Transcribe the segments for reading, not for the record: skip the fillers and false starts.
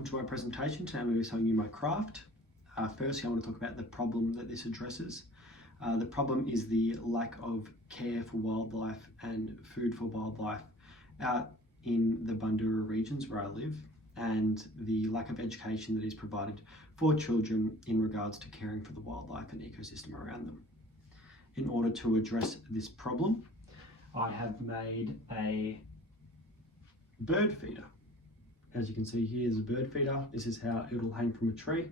welcome to our presentation. Today I'm going to be showing you my craft. Firstly, I want to talk about the problem that this addresses. The problem is the lack of care for wildlife and food for wildlife out in the Bundoora regions where I live, and the lack of education that is provided for children in regards to caring for the wildlife and ecosystem around them. In order to address this problem, I have made a bird feeder. As you can see, here's a bird feeder. This is how it'll hang from a tree.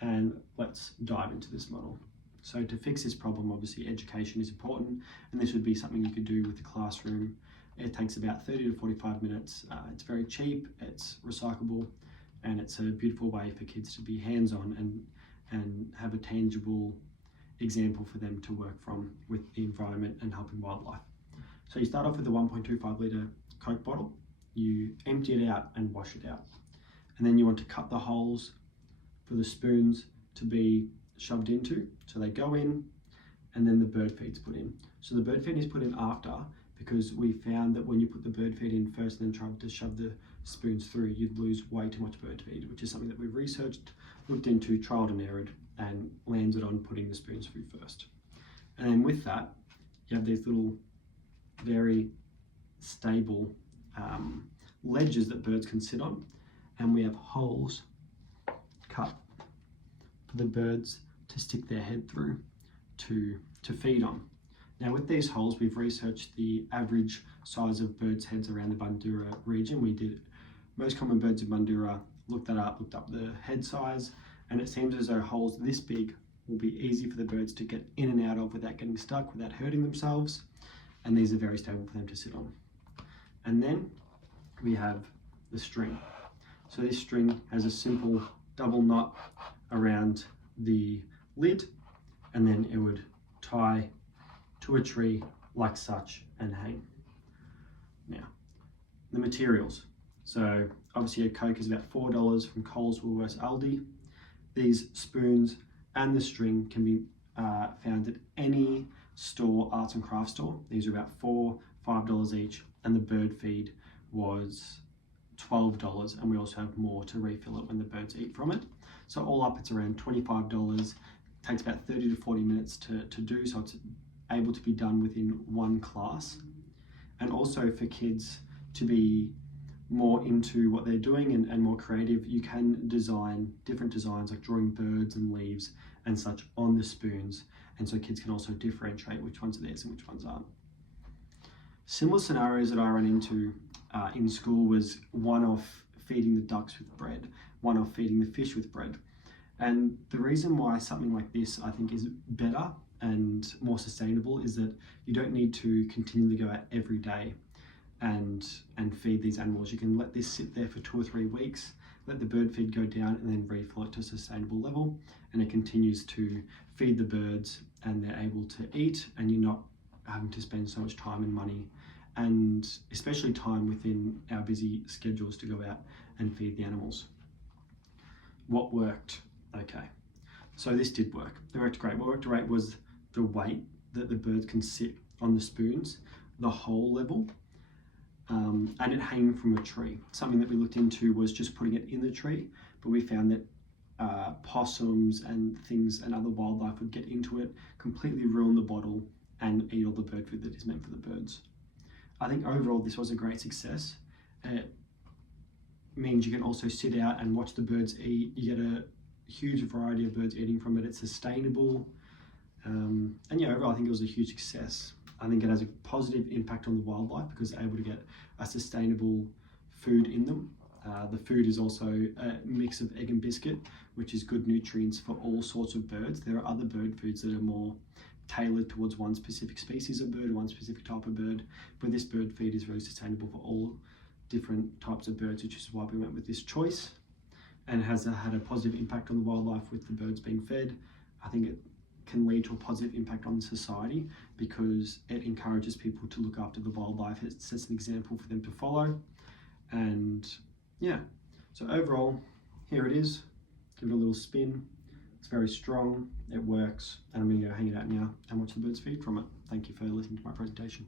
And let's dive into this model. So to fix this problem, obviously education is important, and this would be something you could do with the classroom. It takes about 30 to 45 minutes. It's very cheap, it's recyclable, and it's a beautiful way for kids to be hands-on and have a tangible example for them to work from with the environment and helping wildlife. So you start off with a 1.25 litre Coke bottle. You empty it out and wash it out. And then you want to cut the holes for the spoons to be shoved into. So they go in, and then the bird feed's put in. So the bird feed is put in after, because we found that when you put the bird feed in first and then tried to shove the spoons through, you'd lose way too much bird feed, which is something that we've researched, looked into, trialed and errored, and landed on putting the spoons through first. And then with that, you have these little very stable ledges that birds can sit on, and we have holes cut for the birds to stick their head through to feed on. Now with these holes, we've researched the average size of birds' heads around the Bundoora region. We did most common birds in Bundoora, looked up the head size, and it seems as though holes this big will be easy for the birds to get in and out of without getting stuck, without hurting themselves, and these are very stable for them to sit on. And then we have the string. So this string has a simple double knot around the lid, and then it would tie to a tree like such and hang. Now, the materials. So obviously a Coke is about $4 from Coles, Woolworths, Aldi. These spoons and the string can be found at any store, arts and crafts store. These are about $5 each, and the bird feed was $12, and we also have more to refill it when the birds eat from it. So all up, it's around $25. It takes about 30 to 40 minutes to do, so it's able to be done within one class. And also for kids to be more into what they're doing and more creative, you can design different designs like drawing birds and leaves and such on the spoons, and so kids can also differentiate which ones are theirs and which ones aren't. Similar scenarios that I ran into in school was one off feeding the ducks with bread, one off feeding the fish with bread. And the reason why something like this I think is better and more sustainable is that you don't need to continually go out every day and feed these animals. You can let this sit there for 2 or 3 weeks, let the bird feed go down, and then refill it to a sustainable level, and it continues to feed the birds and they're able to eat, and you're not having to spend so much time and money, and especially time within our busy schedules, to go out and feed the animals. What worked? Okay, so this did work. It worked great. What worked great was the weight that the birds can sit on the spoons, the hole level, and it hanging from a tree. Something that we looked into was just putting it in the tree, but we found that possums and things and other wildlife would get into it, completely ruin the bottle, and eat all the bird food that is meant for the birds. I think overall this was a great success. It means you can also sit out and watch the birds eat. You get a huge variety of birds eating from it. It's sustainable, and yeah, overall I think it was a huge success. I think it has a positive impact on the wildlife because they're able to get a sustainable food in them. The food is also a mix of egg and biscuit, which is good nutrients for all sorts of birds. There are other bird foods that are more tailored towards one specific species of bird, one specific type of bird, but this bird feed is really sustainable for all different types of birds, which is why we went with this choice, and it has had a positive impact on the wildlife with the birds being fed. I think it can lead to a positive impact on society because it encourages people to look after the wildlife. It sets an example for them to follow, and yeah, so overall here it is. Give it a little spin. It's very strong, it works, and I'm going to go hang it out now and watch the birds feed from it. Thank you for listening to my presentation.